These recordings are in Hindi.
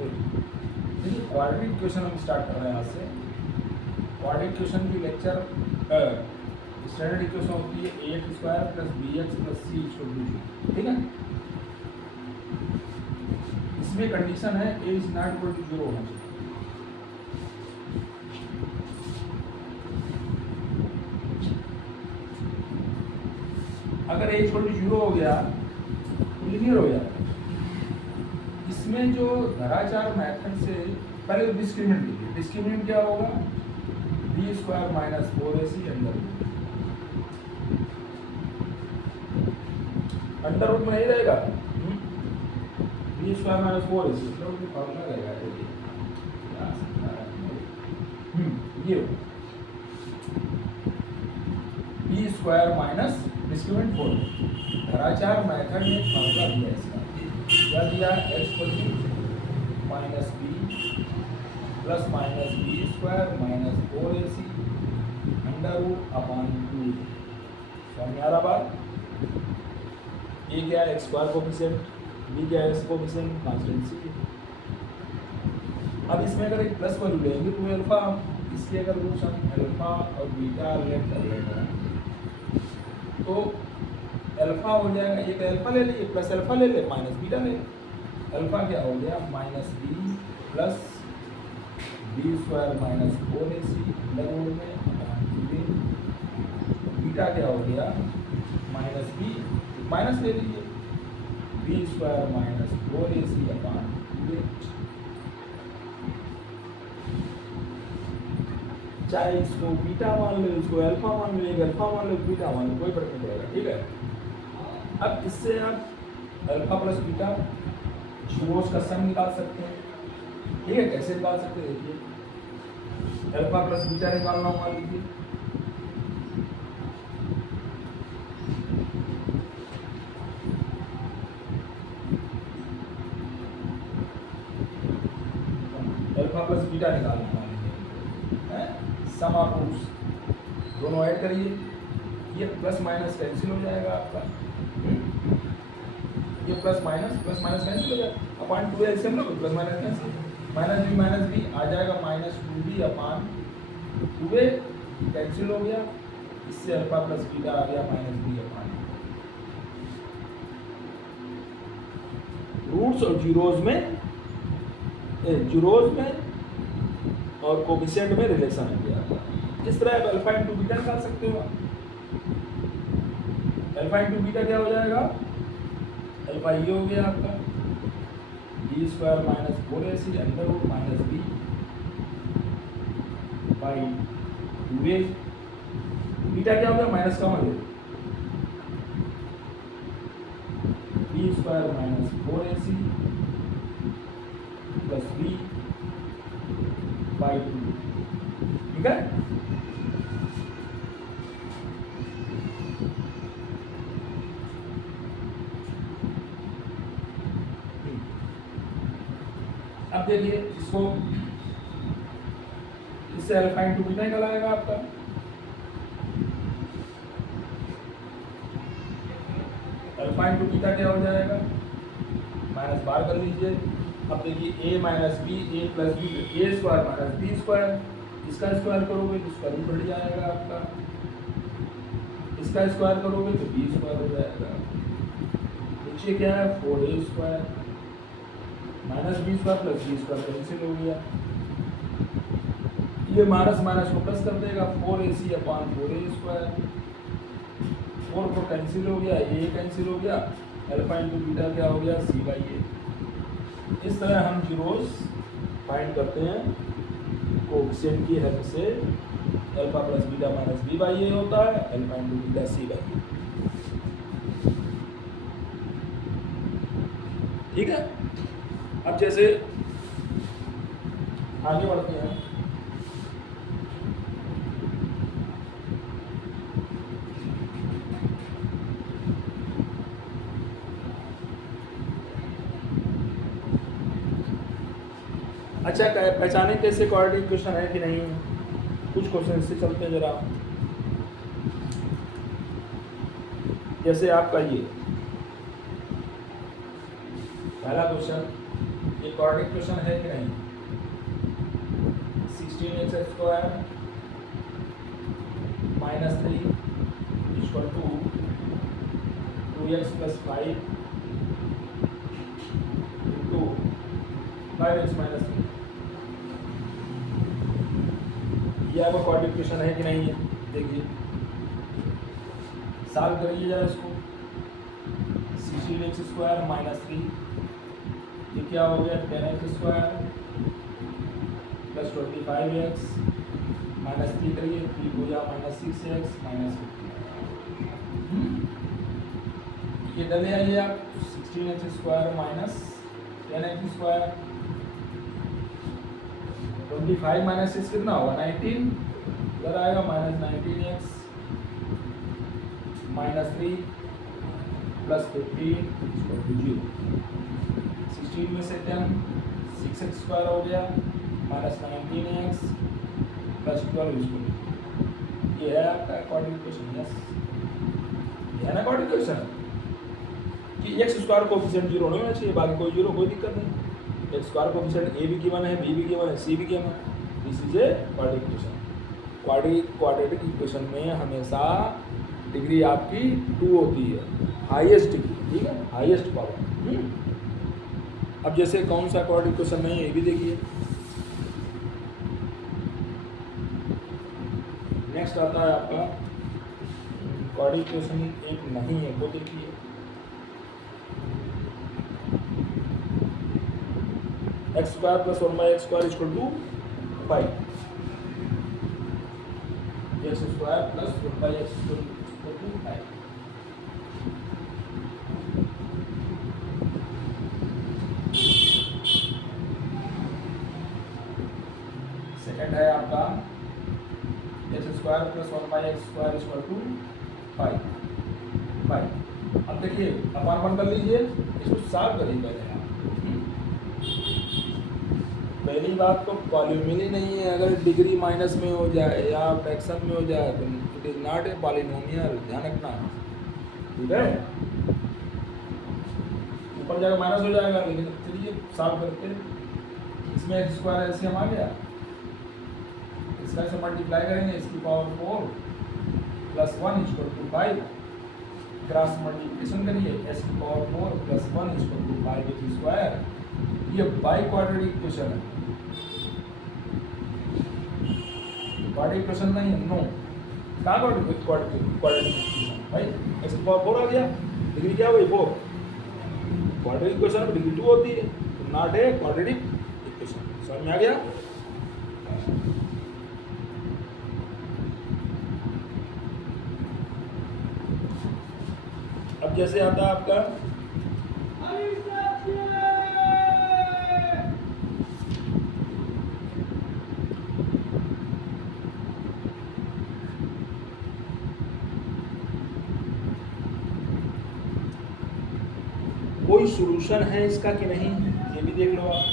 देखिए क्वाड्रेटिक इक्वेशन हम स्टार्ट कर रहे हैं आज से। क्वाड्रेटिक इक्वेशन की लेक्चर स्टैंडर्ड इक्वेशन होती है ax square plus bx plus c equal to 0, ठीक है। इसमें कंडीशन है a is not equal to 0 होना चाहिए। अगर a इक्वल टू 0 हो गया तो लीनियर हो जाएगा। इसमें जो धराचार मेथड से पहले तो डिस्क्रिमिनेंट लीजिए। डिस्क्रिमिनेंट क्या होगा? B square minus 4ac under root में नहीं रहेगा। B square minus 4ac formula रहेगा ये बी स्क्वायर माइनस डिस्क्रिमिनेंट 4 धराचार मेथड में फॉर्मूला दिया है इसका। क्या दिया? X equal minus B plus minus B square minus 4ac under root upon 2। समझ में आ रहा बात? ए क्या है? एक्स स्क्वायर कोफिशिएंट, बी क्या है? एक्स कोफिशिएंट, कांस्टेंट सी। अब इसमें अगर एक प्लस वैल्यू लेंगे तो अल्फा, इसके अगर रूट्स हम अल्फा और बीटा लेट कर लेंगे तो अल्फा हो जाएगा। एक अल्फा ले लीजिए, प्लस अल्फा ले ले, माइनस बीटा ले। अल्फा क्या हो गया? Minus B plus B square minus 4ac under root में। बीटा क्या हो गया? माइनस बी, माइनस ले लीजिए, B square minus 4ac upon 2a। चाहे इसको बीटा मान लो, इसको अल्फा मान लो, एक अल्फा मान लो, बीटा मान लो, कोई फर्क नहीं पड़ेगा, ठीक है। अब इससे आप अल्फा प्लस बीटा जीरोस का सम निकाल सकते हैं, ठीक है। कैसे निकाल सकते हैं? देखिए अल्फा प्लस बीटा निकालना, मान लीजिए अल्फा प्लस बीटा निकालना, मान लीजिए सम ऑफ रूट्स दोनों ऐड करिए, ये प्लस माइनस कैंसिल हो जाएगा आपका। ये प्लस माइनस कैंसिल हो जाएगा अपॉन 2a से हम लोग plus minus cancel, minus B आ जाएगा minus 2b upon 2a cancel हो गया। इससे अल्फा प्लस बीटा आ गया माइनस बी अपॉन। रूट्स और जीरोज में और कोफिशिएंट में रिलेशन आ गया। इस तरह आप अल्फा इंटू बीटा निकाल सकते हो। अल्फा इंटू बीटा क्या हो जाएगा? अल्फा ये हो गया आपका B square minus 4ac under root minus B by 2a। Beta क्या हो गया? माइनस का मान B square minus 4ac plus B by 2, ठीक है। अब देखिए इसको, इससे अल्फा इंटू बीटा निकल आएगा आपका। अल्फा इंटू बीटा क्या हो जाएगा? माइनस बार कर लीजिए। अब देखिए a minus B, A plus B, A square minus B square, इसका स्क्वायर करोगे तो इसका भी बढ़ जाएगा आपका, इसका स्क्वायर करोगे तो बी स्क्वायर हो जाएगा। नीचे क्या है? 4a square minus B square plus B square cancel हो गया। ये माइनस माइनस को प्लस कर देगा, 4ac अपॉन 4a स्क्वायर, 4 को कैंसिल हो गया, a कैंसिल हो गया, अल्फा इंटू बीटा क्या हो गया? c by a। इस तरह हम जीरोस फाइंड करते हैं कोएफिशिएंट की हेल्प से। Alpha plus beta minus B by A होता है, alpha into beta C by A, ठीक है। अब जैसे आगे बढ़ते हैं, अच्छा पहचाने कैसे क्वाड्रेटिक इक्वेशन है कि नहीं है। कुछ क्वेश्चन इससे चलते हैं जरा। जैसे आपका ये पहला क्वेश्चन ये क्वाड्रेटिक इक्वेशन है कि नहीं? 16x square minus 3 equal to 2x plus 5 into 5x minus 3। ये आपका क्वाड्रेटिक इक्वेशन है कि नहीं है? देखिए सॉल्व करिए जरा इसको। 16x स्क्वायर माइनस 3, ये क्या हो गया? 10x square plus 25x minus 3 करिए, 3 हो गया माइनस 6x माइनस 50। ये डले आइए आप। 16x square minus 10x square, 25 minus 6 कितना होगा? 19। इधर आएगा माइनस 19x माइनस 3 प्लस 15 0। 16 में से 10 6x स्क्वायर हो गया माइनस 19x प्लस 12 स्क्वायर। ये है आपका क्वाड्रेटिक इक्वेशन। यस, ये है ना क्वाड्रेटिक इक्वेशन कि एक्स स्क्वायर कोएफिशिएंट 0 नहीं होना चाहिए, बाकी कोई 0 कोई दिक्कत नहीं। एक्स स्क्वायर कोएफिशिएंट ए भी गिवन है, बी भी गिवन है, सी भी गिवन है। This is a quadratic equation. Quadratic equation में हमेशा डिग्री आपकी 2 होती है, हाईएस्ट डिग्री, ठीक है, हाईएस्ट पावर। अब जैसे कौन सा क्वाड्रेटिक इक्वेशन नहीं है ये भी देखिए। नेक्स्ट आता है आपका क्वाड्रेटिक इक्वेशन एक नहीं है, वो देखिए। X square plus 1/x square equal to 5। X square plus 1/x equal to 5। Second है आपका X square plus 1/x square equal to 5। अब देखिए अपार्टमेंट कर लीजिए, इसको सॉल्व करिए पहले आप। पहली बात तो पॉलिनोमियल ही नहीं है। अगर डिग्री माइनस में हो जाए या फ्रैक्शन में हो जाए तो it is not a polynomial, ध्यान रखना, ठीक है। ऊपर जाकर माइनस हो जाएगा, लेकिन चलिए सॉल्व करके इसमें एक्स स्क्वायर एलसीएम आ गया, इसका से मल्टीप्लाई करेंगे, इसकी power 4 plus 1 equal to 5। Cross multiplication करिए, एस की power 4 plus 1 equal to 5 X square. ये बाई क्वाड्रेटिक इक्वेशन है, क्वाड्रेटिक इक्वेशन नहीं है, नो। कहाँ क्वाड्रेटिक इक्वेशन भाई? एक्स की पावर 4 आ गया, डिग्री क्या हुई? 4। क्वाड्रेटिक इक्वेशन में डिग्री 2 होती है, तो नॉट है क्वाड्रेटिक इक्वेशन। समझ में आ गया? अब जैसे आता है आपका कोई सॉल्यूशन है इसका कि नहीं, ये भी देख लो आप।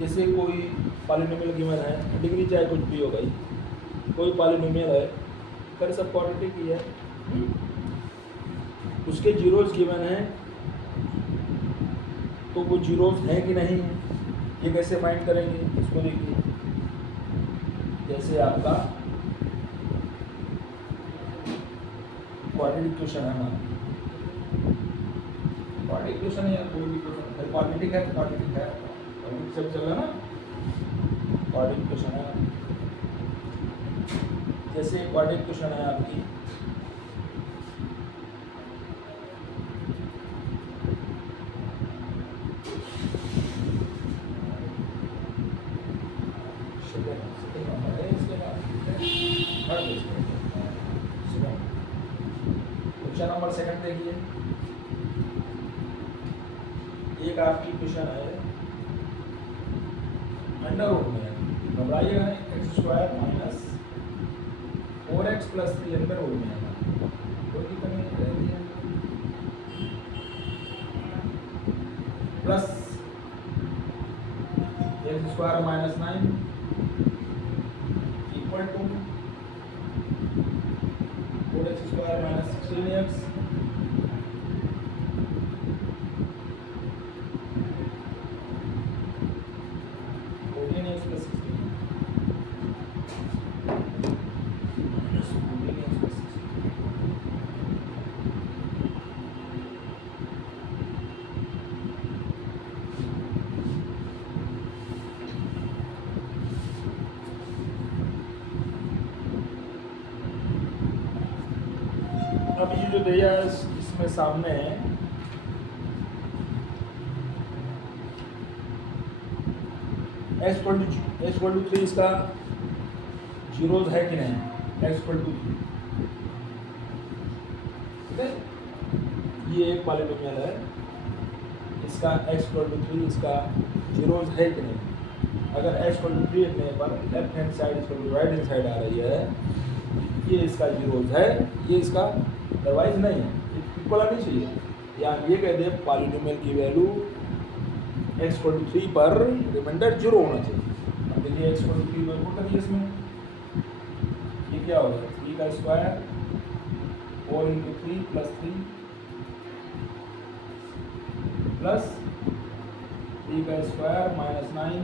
जैसे कोई पॉलिनोमियल गिवन है, डिग्री चाहे कुछ भी हो गई, कोई पॉलिनोमियल है, कर सब क्वाड्रेटिक ही है, उसके जीरोज गिवन है, तो वो जीरोज हैं कि नहीं, ये कैसे फाइंड करेंगे? इसको देखिए। जैसे आपका क्वाड्रेटिक इक्वेशन है हमारा, क्वाड्रेटिक इक्वेशन है, कोई भी इक्वेशन क्वाड्रेटिक है, क्वाड्रेटिक है, क्वाड्रेटिक सब चल रहा है ना, क्वाड्रेटिक इक्वेशन है। जैसे क्वाड्रेटिक इक्वेशन है आपकी क्वेश्चन नंबर सेकंड देखिए। एक आपकी क्वेश्चन है अंडर रूट में, घबराइएगा नहीं, X square minus 4x plus 3 under root में है, कोई दिक्कत नहीं रहती है, plus X square minus 9 equal to 4x square minus 16x अब ये जो दिया है इसमें सामने x इक्वल टू 3 इसका जीरोज है कि नहीं, x इक्वल टू 3, ठीक है। ये एक पॉलिनोमियल है, इसका x इक्वल टू 3 इसका जीरोज है कि नहीं। अगर x इक्वल टू 3 रखने पर left hand side equal to right hand side आ रही है, ये इसका जीरोज है, ये इसका अदरवाइज नहीं है, इक्वल आनी चाहिए। या हम ये कह दें पॉलिनोमियल की वैल्यू x इक्वल टू 3 पर रिमाइंडर जीरो होना चाहिए। अब देखिए x इक्वल टू 3 पर पुट करिए इसमें, ये क्या होगा 3 का स्क्वायर 4 इंटू 3 प्लस 3 प्लस 3 का स्क्वायर माइनस 9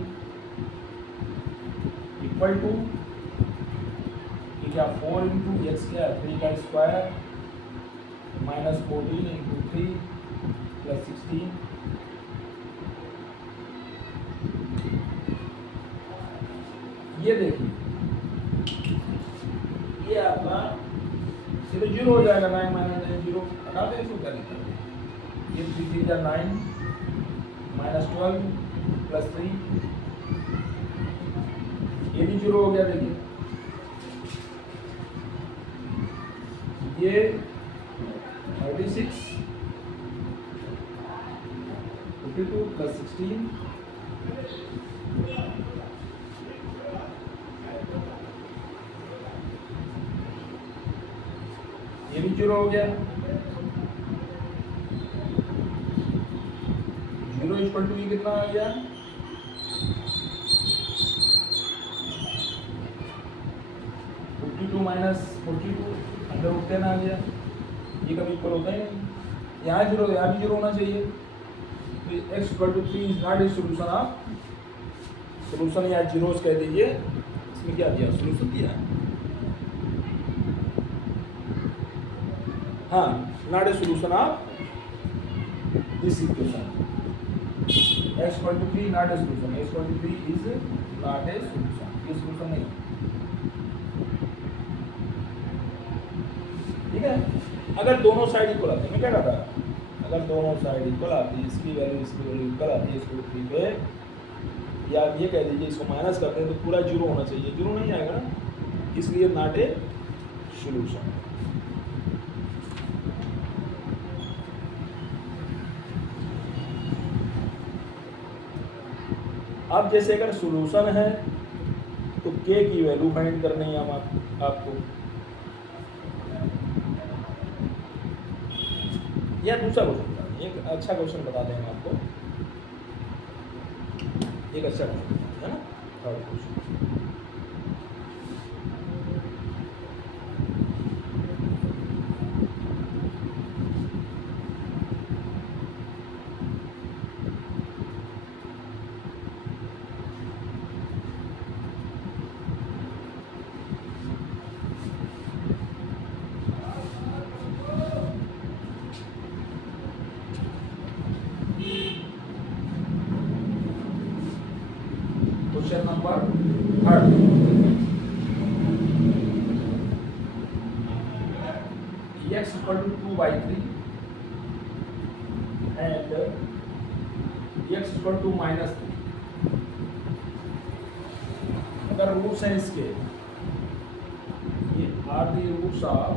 इक्वल टू क्या 4 इंटू एक्स क्या है 3 का स्क्वायर माइनस 14 इंटू 3 प्लस 16। ये देखिए ये आपका ये तो जीरो हो जाएगा, 9 माइनस 9 जीरो, हटा दें इसको, क्या लिखा है ये 3 3 जा 9 माइनस 12 प्लस 3, ये भी जीरो हो गया। देखिए ये 36 52 प्लस 16, ये भी जीरो हो गया। जीरो इक्वल टू ये कितना आ गया 52 माइनस 42 अंडर रूट 10 आ गया। ये कभी इक्वल होता ही नहीं, यहाँ जीरो यहाँ भी जीरो होना चाहिए। तो x equal to 3 is not a solution. आप सोल्यूशन या जीरोस कह दीजिए, इसमें क्या दिया सोल्यूशन दिया, हाँ not a solution of this equation. x equal to 3 not a solution, x equal to 3 is not a solution, ये सोल्यूशन नहीं, ठीक है। अगर दोनों साइड इक्वल आती है, मैं क्या कहता था, अगर दोनों साइड इक्वल आती है, इसकी वैल्यू इक्वल आती है इसको 3 पे, या आप ये कह दीजिए इसको माइनस करते हैं तो पूरा जीरो होना चाहिए, जीरो नहीं आएगा ना, इसलिए नॉट ए सोल्यूशन। अब जैसे अगर सोल्यूशन है तो k की वैल्यू फाइंड करनी है हम आपको, या दूसरा क्वेश्चन, एक अच्छा क्वेश्चन बता दें हम आपको, एक अच्छा क्वेश्चन है ना, third question. Question number third, x equal to 2/3 and x equal to -3। अगर रूट्स हैं इसके, ये आर दी रूट्स ऑफ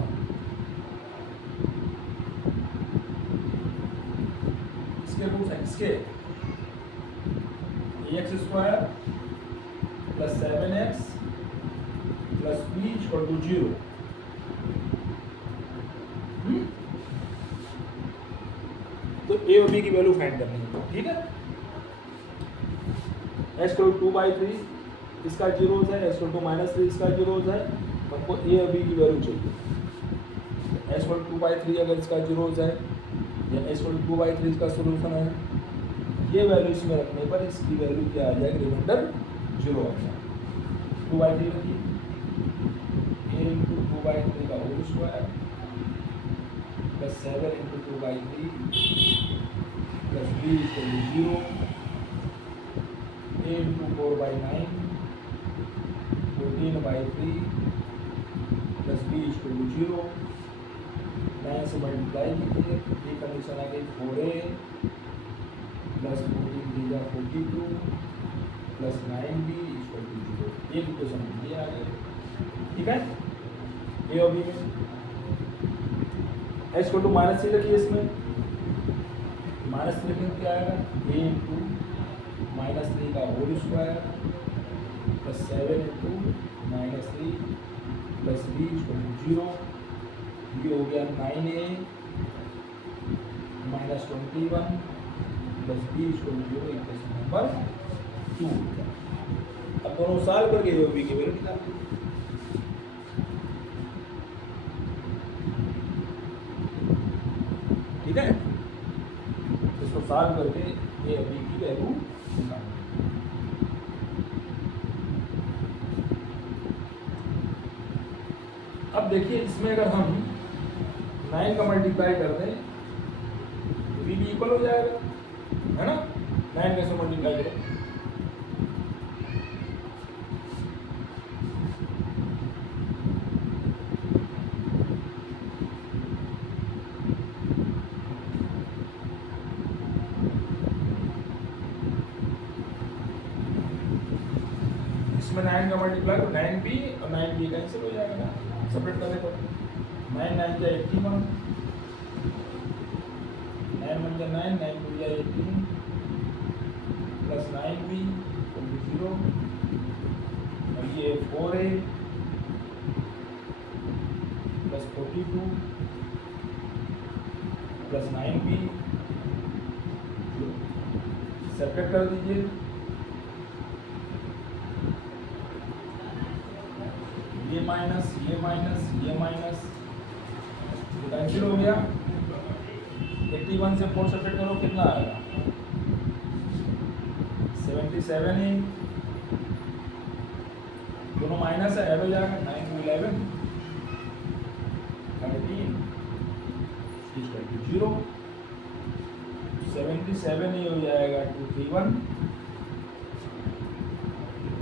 इसके रूट्स हैं इसके X square plus 7x plus b equal to 0। तो a और b की वैल्यू फाइंड करनी है, ठीक है। x इक्वल टू 2/3 इसका जीरोज है, x इक्वल टू -3 इसका जीरोज है, हमको a और b की वैल्यू चाहिए। x इक्वल टू 2/3 अगर इसका जीरोज है या x इक्वल टू 2/3 इसका सोल्यूशन है, ये वैल्यू इसमें रखने पर इसकी वैल्यू क्या आ जाएगी, रिमाइंडर 0 आ जाएगा। 2/3 रखिए, a इंटू 2/3 का whole square plus 7 into 2/3 plus b equal to 0, a into 4/9 14/3 plus b equal to 0, 9 से मल्टीप्लाई कीजिए, ये कंडीशन आ गई 4a plus 14 plus 9b equal to 0। एक इक्वेशन ये आ गया, ठीक है। ए और बी में एच को टू माइनस सी रखिए, इसमें माइनस थ्री लिखेंगे क्या आएगा, ए इंटू माइनस 3 का whole square plus 7 into minus 3 plus B equal to 0। ये हो गया 9a minus 21 plus B equal to 0, equation number 2। अब दोनों सॉल्व करके ए और बी की वैल्यू निकाल दीजिए। ठीक है, इसको सॉल्व करके ए और बी की वैल्यू निकाल। अब देखिए इसमें अगर हम 9 का मल्टीप्लाई कर दें तो बी इक्वल हो जाएगा, है ना। 9 कैसे मल्टीप्लाई करें, इसमें 9 का मल्टीप्लाई तो 9b और 9b कैंसिल हो जाएगा ना, सेपरेट करने पर 9 9 जा 81, 9 1 जा 9, 9 2 जा 18 प्लस 9b इक्वल टू 0। और ये 4a plus 42 plus 9b separate कर दीजिए। ये माइनस ये माइनस ये माइनस कैंसिल हो गया। 81 से 4 सेपरेट करो, कितना आएगा 77 है, दोनों माइनस है, ऐड हो जाएगा 9 to 11 13 इक्वल टू 0। 77 ये हो जाएगा 231,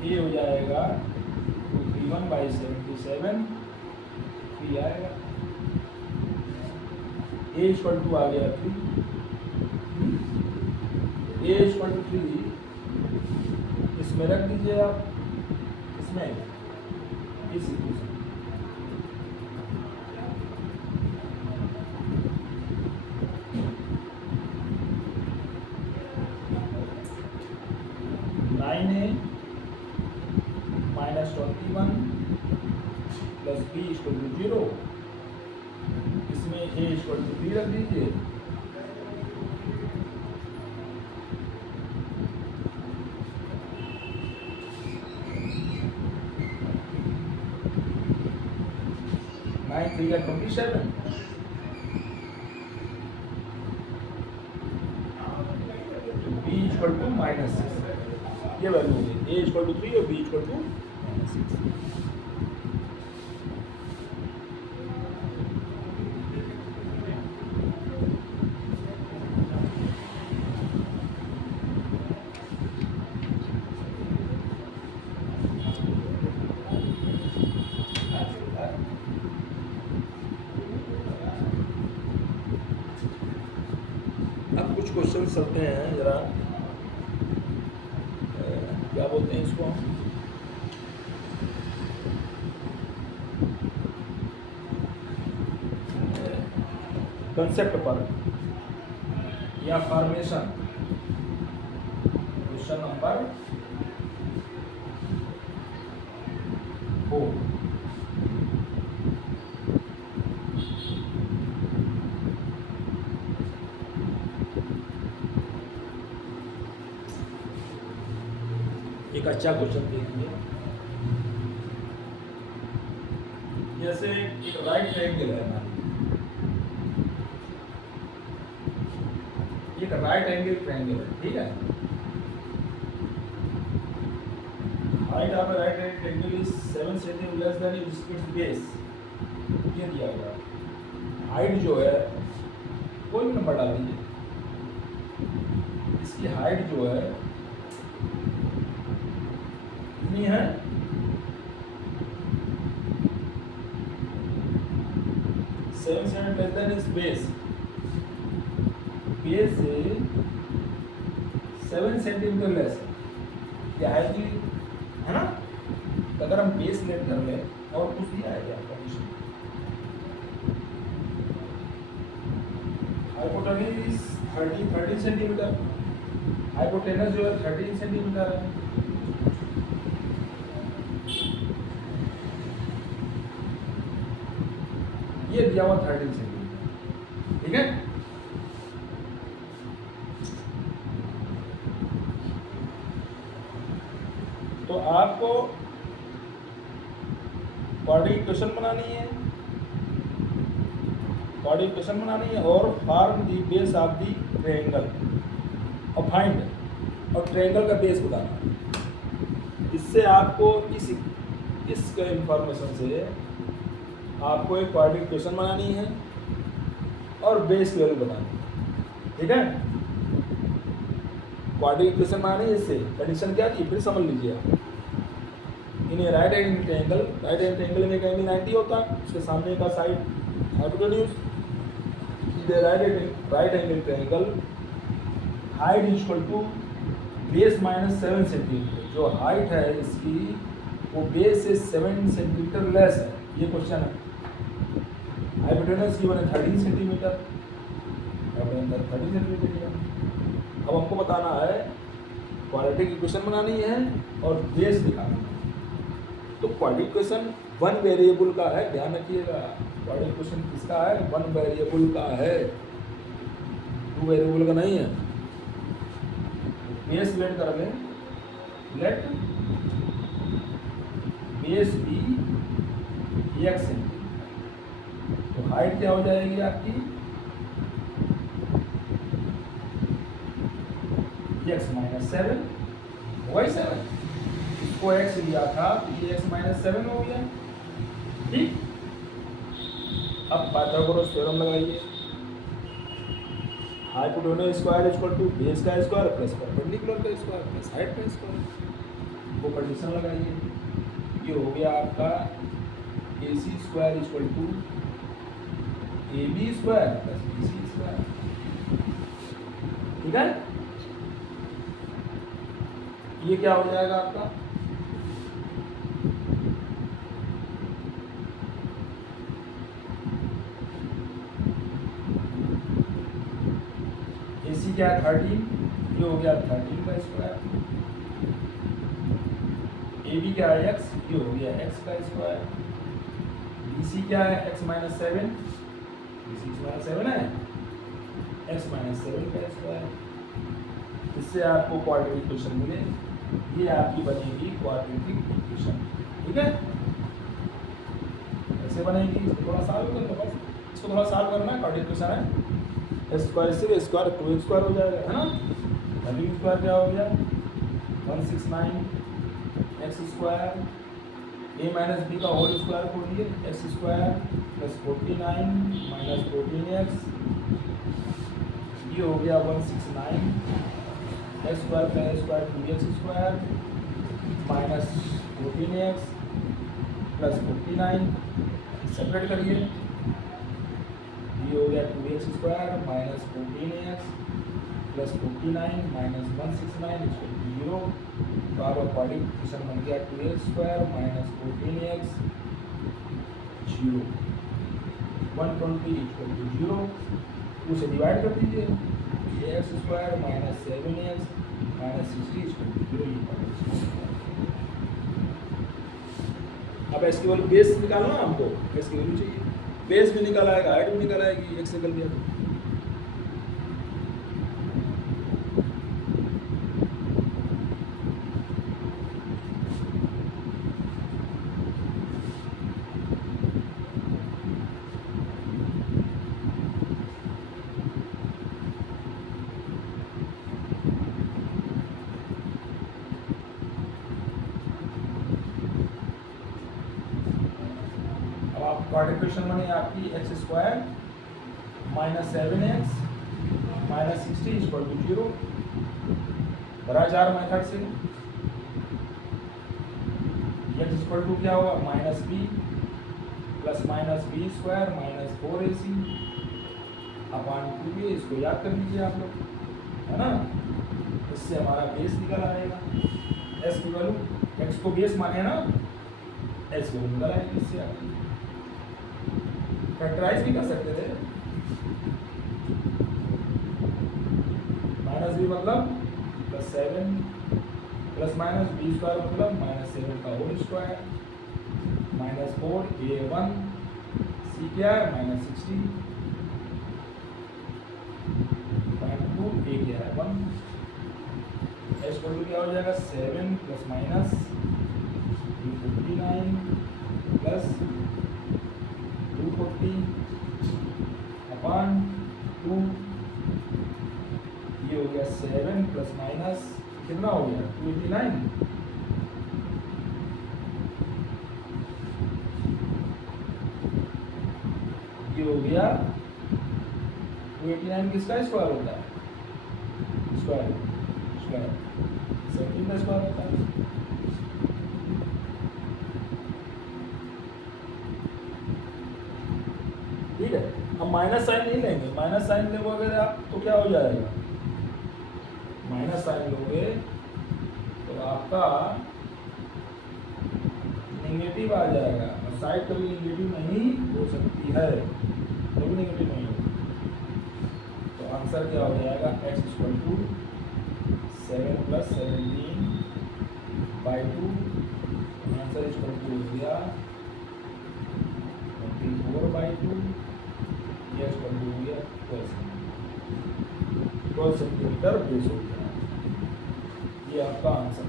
ये हो जाएगा 231 बाई 77 3 आएगा। ए इक्वल टू आ गया 3, ए इक्वल टू 3 इसमें रख दीजिए आप, इसमें इस equation 9a minus 21 plus b equal to 0, इसमें a इक्वल टू 3 रख दीजिए। नाइन 3 का 27, b इक्वल टू -6, ये वैल्यू होगी। a इक्वल टू 3 और b इक्वल टू -6। अब कुछ क्वेश्चन चलते हैं जरा, क्या बोलते हैं इसको, कंसेप्ट पर या फॉर्मेशन। Question number 4। एक अच्छा क्वेश्चन देखिए, जैसे एक राइट ट्रायंगल है, एक राइट एंगल ट्रायंगल है, ठीक है। Height of right triangle is 7 centimetre less than it's base, ये दिया हुआ है। हाइट जो है कोई भी नंबर डाल दीजिए, इसकी हाइट जो है कितनी है, 7 centimetre less than is base, base से 7 सेंटीमीटर लेस है, क्या है जी, है ना। तो अगर हम बेस लेट कर ले और कुछ दिया है क्या कंडीशन, हाइपोटेन्यूज 13 सेंटीमीटर, हाइपोटेनस जो है 13 सेंटीमीटर है। ये दिया हुआ 13 सेंटीमीटर, ठीक है। तो आपको बॉडी इक्वेशन बनानी है, बॉडी इक्वेशन बनानी है और form the base of the triangle और फाइंड, और ट्रायंगल का बेस बताना। इससे आपको इस इंफॉर्मेशन से आपको एक बॉडी इक्वेशन बनानी है और बेस वैल्यू बतानी है, ठीक है। बॉडी इक्वेशन बनानी है, इससे कंडीशन क्या थी फिर समझ लीजिए आप। In right angle triangle, right angle triangle में एंगल 90 होता है, उसके सामने का side hypotenuse, right angle triangle height is equal to base minus 7 centimetre, जो हाइट है इसकी वो बेस से 7 सेंटीमीटर लेस है, ये क्वेश्चन है। हाइपोटेन्यूज की बने 13 सेंटीमीटर, 13 सेंटीमीटर। अब हमको बताना है क्वाड्रेटिक इक्वेशन बनानी है और बेस निकालना है। तो क्वाड्रेटिक इक्वेशन वन वेरिएबल का है, ध्यान रखिएगा। क्वाड्रेटिक इक्वेशन किसका है, वन वेरिएबल का है, टू वेरिएबल का नहीं है। बेस लेट कर लें, let base be X centimetre, तो हाइट क्या हो जाएगी आपकी एक्स माइनस 7, वही 7, इसको एक्स लिया था तो ये एक्स माइनस 7 हो गया, ठीक। अब पाइथागोरस थ्योरम लगाइए, hypotenuse square equal to base का स्क्वायर प्लस परपेंडिकुलर का स्क्वायर प्लस हाइट का स्क्वायर, वो कंडीशन लगाइए। ये हो गया आपका A C square equal to A B square plus B C square, ठीक है। ये क्या हो जाएगा आपका, AC क्या है 13, ये हो गया 13 का स्क्वायर, AB क्या है x, ये हो गया x का स्क्वायर, BC क्या है x माइनस 7, BC माइनस 7 है, x माइनस 7 का स्क्वायर। इससे आपको क्वाड्रेटिक इक्वेशन मिले, ये आपकी बनेगी क्वाड्रेटिक इक्वेशन, ठीक है। ऐसे बनेगी, इसको थोड़ा सॉल्व कर लो बस, इसको थोड़ा सॉल्व करना है। क्वाड्रेटिक इक्वेशन है, स्क्वायर से स्क्वायर 2x स्क्वायर हो जाएगा, है ना। 13 स्क्वायर क्या हो गया 169 x square, a minus b का होल स्क्वायर को लिए x square plus 49 minus 14x, ये हो गया 169 x square plus square 2x square minus 14x plus 49, separate करिए, ये हो गया 2x square minus 14x plus 49 minus 169 इसको 0। तो आप क्वाड्रेटिक इक्वेशन बन गया 2x square minus 14x 0, 120 equal to 0, उसे डिवाइड कर दीजिए, x square minus 7x minus 60 equal to 0। अब इसकी वैल्यू बेस निकालना हमको, इसकी वैल्यू चाहिए, बेस भी निकाल आएगा, हाइट भी निकाल आएगी, एक्स निकल गया। क्वाड्रेटिक इक्वेशन बनी आपकी x square minus 7x minus 60 equal to 0, भ्रष्टाचार मेथड से x इक्वल टू क्या होगा minus B plus minus B square minus 4ac upon 2a, इसको याद कर लीजिए आप लोग, है ना। इससे हमारा बेस निकल आएगा, s की वैल्यू, x को बेस माने ना, s की वैल्यू निकल आएगी इससे आप फैक्टराइज भी कर सकते थे। माइनस बी मतलब plus 7 plus minus B square मतलब माइनस 7 का होल स्क्वायर माइनस 4a1 सी क्या है माइनस 60 2 a क्या है 1 एस वैल्यू क्या हो जाएगा 7 प्लस माइनस 59 प्लस 240 अपॉन 2, ये हो गया 7 प्लस माइनस कितना हो गया 289, ये हो गया 289 किसका स्क्वायर होता है, स्क्वायर स्क्वायर 17 का स्क्वायर होता है। ठीक है, अब माइनस साइन नहीं लेंगे, माइनस साइन लोगे आप तो क्या हो जाएगा, माइनस साइन लोगे तो आपका नेगेटिव आ जाएगा, और साइड कभी नेगेटिव नहीं हो सकती है, कभी नेगेटिव नहीं होगी। तो आंसर क्या हो जाएगा x equal to 7 plus 17 by 2, answer equal to हो गया 24 बाई 2, ये इक्वल टू हो गया 12 सेंटीमीटर बेस हो गया, ये आपका आंसर।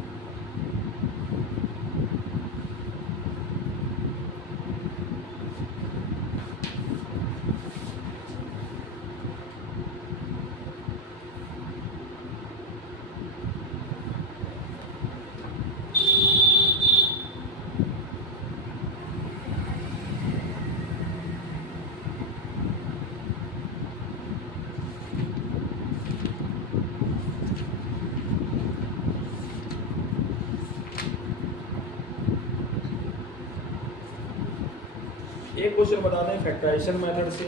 एक क्वेश्चन बता दें फैक्टराइजेशन मेथड से,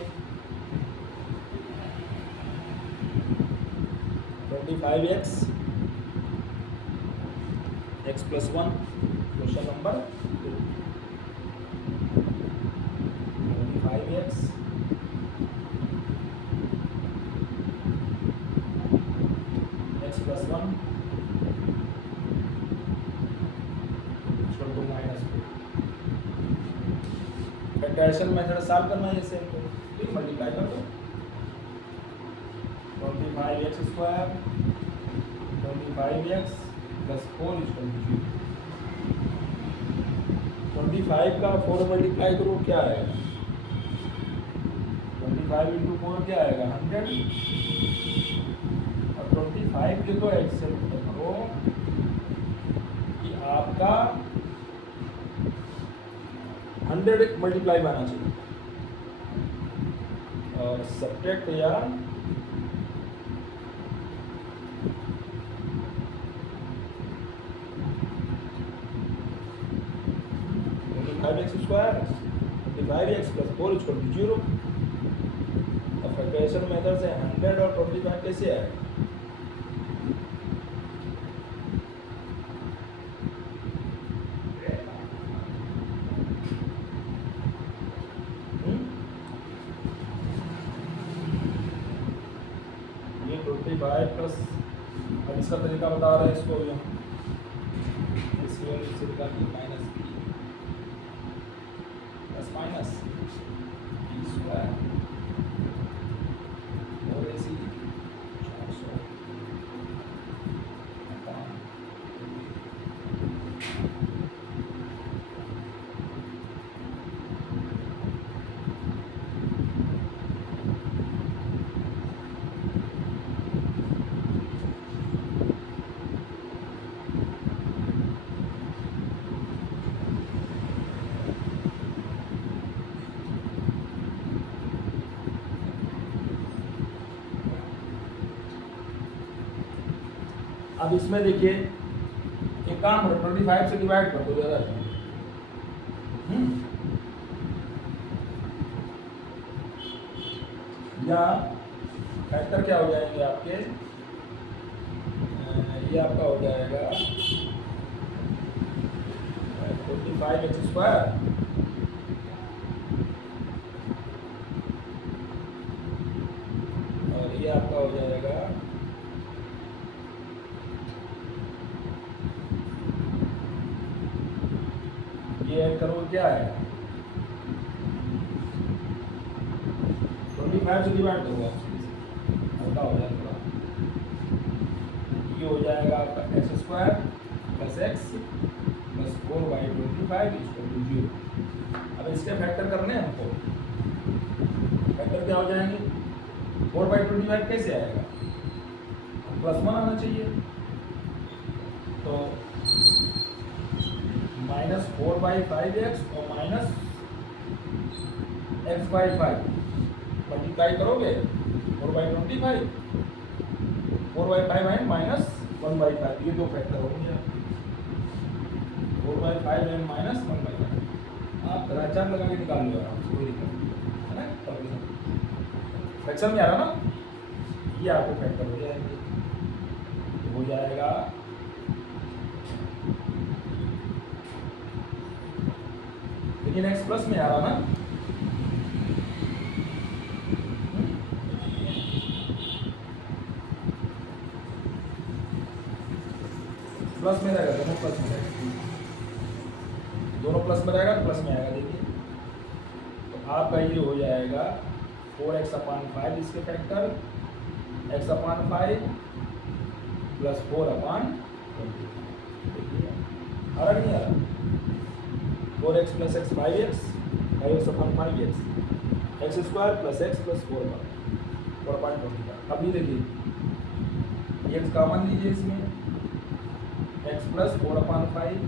25x x plus 1, question number 2, 25x x plus 1 factorisation method solve करना है इसे, ठीक मल्टीप्लाई कर दो 25x square 25x plus 4 equal to 25 का 4 मल्टीप्लाई करो क्या आएगा, 25 इंटू 4 क्या आएगा 100, और 25 के तो एक्सेल करो कि आपका 100 मल्टीप्लाई में आना चाहिए, और सब्ट्रैक्ट या x square 25x plus 4 equal to 0। अब फैक्टराइजेशन मेथड से 100 और 25 कैसे आएगा, ये 25 प्लस, अब इसका तरीका बता रहे हैं इसको भी हम, इसकी वैल्यू से निकालिए minus B plus minus B square 4ac 400 upon अब इसमें देखिए एक काम करो 25 से डिवाइड कर दो ज़्यादा, या फैक्टर क्या हो जाएंगे आपके, ये आपका हो जाएगा 45x² और ये आपका हो जाएगा ये ऐड करो क्या है 25 से डिवाइड करो हल्का हो जाएगा। ये हो जाएगा आपका x² + x + 4/25 = 0। अब इसके फैक्टर करने हैं हमको, फैक्टर क्या हो जाएंगे 4/25 कैसे आएगा, +1 आना चाहिए, तो -4/5x और -x/5 मल्टीप्लाई करोगे 4/25 4/5 एंड -1/5, ये दो फैक्टर होंगे 4/5 एंड -1/5। आप ग्राचार लगा के निकाल लो आराम से, कोई दिक्कत नहीं है ना। फ्रैक्शन में आ रहा ना, ये आपको फैक्टर हो जाएंगे, तो हो जाएगा लेकिन x प्लस में आ रहा ना, प्लस में रहेगा, दोनों प्लस में रहेगा, दोनों प्लस में रहेगा तो प्लस में आएगा। देखिए तो आपका ये हो जाएगा 4x/5 इसके फैक्टर x/5 + 4/20। देखिए आ रहा नहीं आ रहा, 4x + x 5x 5x/5x x² + x + 4/25। अब ये देखिए x कॉमन लीजिए इसमें, x + 4/5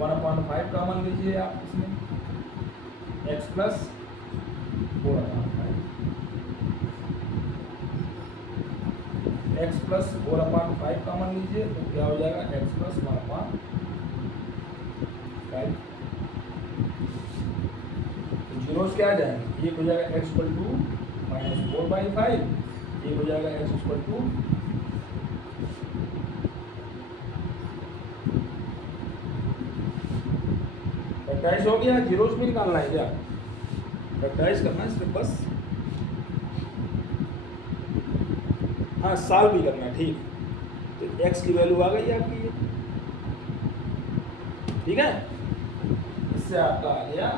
1/5 कॉमन लीजिए आप इसमें, x + 4/5 x + 4/5 कॉमन लीजिए तो क्या हो जाएगा x + 1/5। तो जीरोस क्या आ जाएंगे, ये हो जाएगा x = -4/5, ये हो जाएगा x = 27 हो गया। जीरोस भी निकालना है क्या, 27 करना है सिर्फ बस, हाँ साल भी करना है, ठीक। तो x की वैल्यू आ गई आपकी ये, ठीक है, इससे आपका आ गया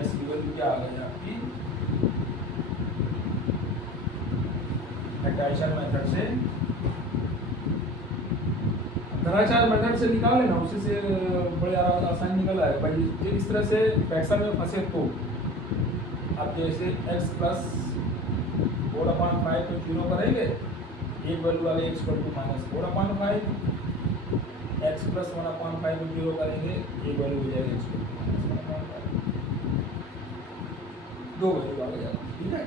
x की वैल्यू क्या आ गई आपकी फैक्टराइजेशन मेथड से। ग्राचार मेथड से निकाल लेना, उसी से बड़े आसानी निकल आएगा भाई। जब इस तरह से फ्रैक्शन में फंसे तो आप जैसे x + 4/5 को 0 करेंगे, एक वैल्यू आ गई x = -4/5, x + 1/5 को 0 करेंगे, एक वैल्यू हो जाएगी x = -1/5, दो वैल्यू आ गया, ठीक है।